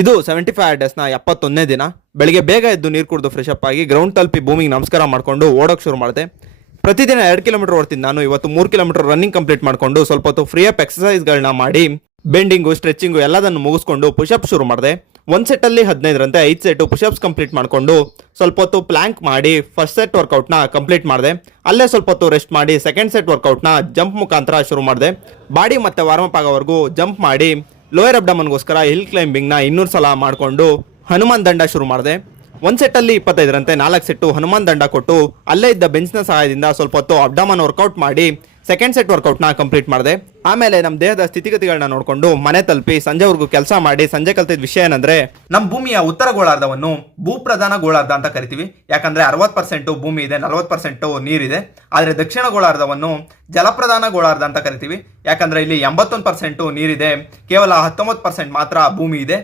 ಇದು 75 ಡೇಸ್ನ 71ನೇ ದಿನ. ಬೆಳಿಗ್ಗೆ ಬೇಗ ಎದ್ದು ನೀರು ಕುಡಿದು ಫ್ರೆಶ್ ಅಪ್ ಆಗಿ ಗ್ರೌಂಡ್ ತಲುಪಿ ಭೂಮಿಗೆ ನಮಸ್ಕಾರ ಮಾಡಿಕೊಂಡು ಓಡೋಕೆ ಶುರು ಮಾಡಿದೆ. ಪ್ರತಿದಿನ 2 ಕಿಲೋಮೀಟರ್ ಓಡ್ತೀನಿ ನಾನು. ಇವತ್ತು 3 ಕಿಲೋಮೀಟರ್ ರನ್ನಿಂಗ್ ಕಂಪ್ಲೀಟ್ ಮಾಡಿಕೊಂಡು ಸ್ವಲ್ಪ ಹೊತ್ತು ಫ್ರೀ ಅಪ್ ಎಕ್ಸಸೈಸ್ಗಳನ್ನ ಮಾಡಿ ಬೆಂಡಿಂಗು ಸ್ಟ್ರೆಚಿಂಗು ಎಲ್ಲದನ್ನು ಮುಗಿಸ್ಕೊಂಡು ಪುಷಪ್ ಶುರು ಮಾಡಿದೆ. ಒಂದು ಸೆಟ್ಟಲ್ಲಿ 15ರಂತೆ 5 ಸೆಟ್ಟು ಪುಷಪ್ಸ್ ಕಂಪ್ಲೀಟ್ ಮಾಡಿಕೊಂಡು ಸ್ವಲ್ಪ ಹೊತ್ತು ಪ್ಲ್ಯಾಂಕ್ ಮಾಡಿ ಫಸ್ಟ್ ಸೆಟ್ ವರ್ಕೌಟ್ನ ಕಂಪ್ಲೀಟ್ ಮಾಡಿದೆ. ಅಲ್ಲೇ ಸ್ವಲ್ಪ ಹೊತ್ತು ರೆಸ್ಟ್ ಮಾಡಿ ಸೆಕೆಂಡ್ ಸೆಟ್ ವರ್ಕೌಟ್ನ ಜಂಪ್ ಮುಖಾಂತರ ಶುರು ಮಾಡಿದೆ. ಬಾಡಿ ಮತ್ತು ವಾರ್ಮಪ್ ಆಗೋವರೆಗೂ ಜಂಪ್ ಮಾಡಿ ಲೋಯರ್ ಅಬ್ಡಮನ್ಗೋಸ್ಕರ ಹಿಲ್ ಕ್ಲೈಂಬಿಂಗ್ನ 200 ಸಲ ಮಾಡಿಕೊಂಡು ಹನುಮಾನ್ ದಂಡ ಶುರು ಮಾಡಿದೆ. ಒಂದು ಸೆಟ್ಟಲ್ಲಿ 25ರಂತೆ 4 ಸೆಟ್ಟು ಹನುಮಾನ್ ದಂಡ ಕೊಟ್ಟು ಅಲ್ಲೇ ಇದ್ದ ಬೆಂಚ್ನ ಸಹಾಯದಿಂದ ಸ್ವಲ್ಪ ಹೊತ್ತು ಅಬ್ಡಮನ್ ವರ್ಕೌಟ್ ಮಾಡಿ ಸೆಕೆಂಡ್ ಸೆಟ್ ವರ್ಕೌಟ್ನ ಕಂಪ್ಲೀಟ್ ಮಾಡಿದೆ. ಆಮೇಲೆ ನಮ್ಮ ದೇಹದ ಸ್ಥಿತಿಗತಿಗಳನ್ನ ನೋಡಿಕೊಂಡು ಮನೆ ತಲುಪಿ ಸಂಜೆವರೆಗೂ ಕೆಲಸ ಮಾಡಿ ಸಂಜೆ ಕಲ್ತಿದ್ದ ವಿಷಯ ಏನಂದ್ರೆ, ನಮ್ಮ ಭೂಮಿಯ ಉತ್ತರ ಗೋಳಾರ್ಧವನ್ನು ಭೂಪ್ರಧಾನ ಗೋಳಾರ್ಧ ಅಂತ ಕರಿತೀವಿ. ಯಾಕಂದ್ರೆ 60% ಭೂಮಿ ಇದೆ, 40% ನೀರಿದೆ. ಆದರೆ ದಕ್ಷಿಣ ಗೋಳಾರ್ಧವನ್ನು ಜಲಪ್ರಧಾನ ಗೋಳಾರ್ಧ ಅಂತ ಕರಿತೀವಿ. ಯಾಕಂದ್ರೆ ಇಲ್ಲಿ 81% ನೀರಿದೆ, ಕೇವಲ 19% ಮಾತ್ರ ಭೂಮಿ ಇದೆ.